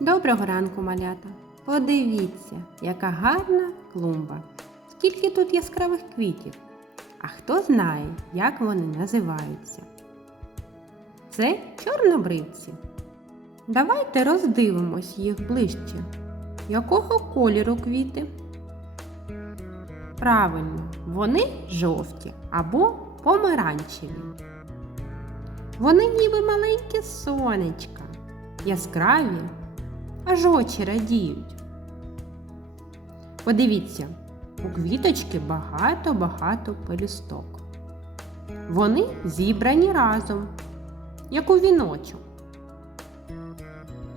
Доброго ранку, малята! Подивіться, яка гарна клумба. Скільки тут яскравих квітів. А хто знає, як вони називаються? Це чорнобривці. Давайте роздивимось їх ближче. Якого кольору квіти? Правильно, вони жовті або помаранчеві. Вони ніби маленькі сонечка, яскраві, аж очі радіють. Подивіться, у квіточки багато-багато пелюсток. Вони зібрані разом, як у віночок.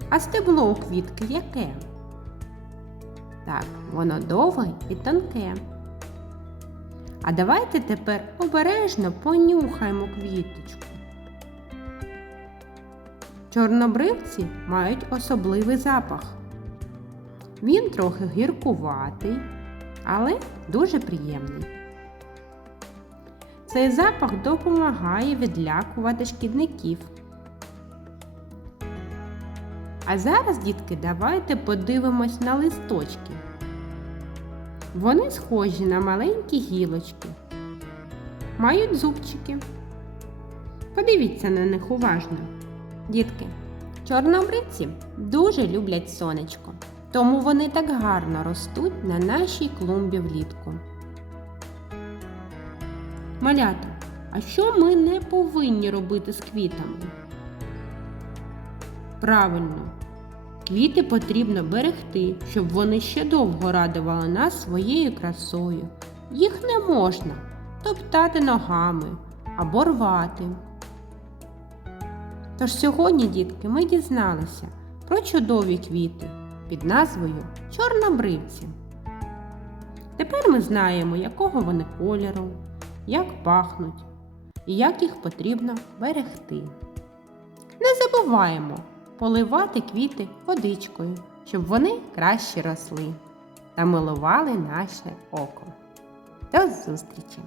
А стебло у квітки яке? Так, воно довге і тонке. А давайте тепер обережно понюхаємо квіточку. Чорнобривці мають особливий запах. Він трохи гіркуватий, але дуже приємний. Цей запах допомагає відлякувати шкідників. А зараз, дітки, давайте подивимось на листочки. Вони схожі на маленькі гілочки, мають зубчики. Подивіться на них уважно. Дітки, чорнобривці дуже люблять сонечко, тому вони так гарно ростуть на нашій клумбі влітку. Малята, а що ми не повинні робити з квітами? Правильно, квіти потрібно берегти, щоб вони ще довго радували нас своєю красою. Їх не можна топтати ногами або рвати. Тож сьогодні, дітки, ми дізналися про чудові квіти під назвою Чорнобривці. Тепер ми знаємо, якого вони кольору, як пахнуть і як їх потрібно берегти. Не забуваємо поливати квіти водичкою, щоб вони краще росли та милували наше око. До зустрічі!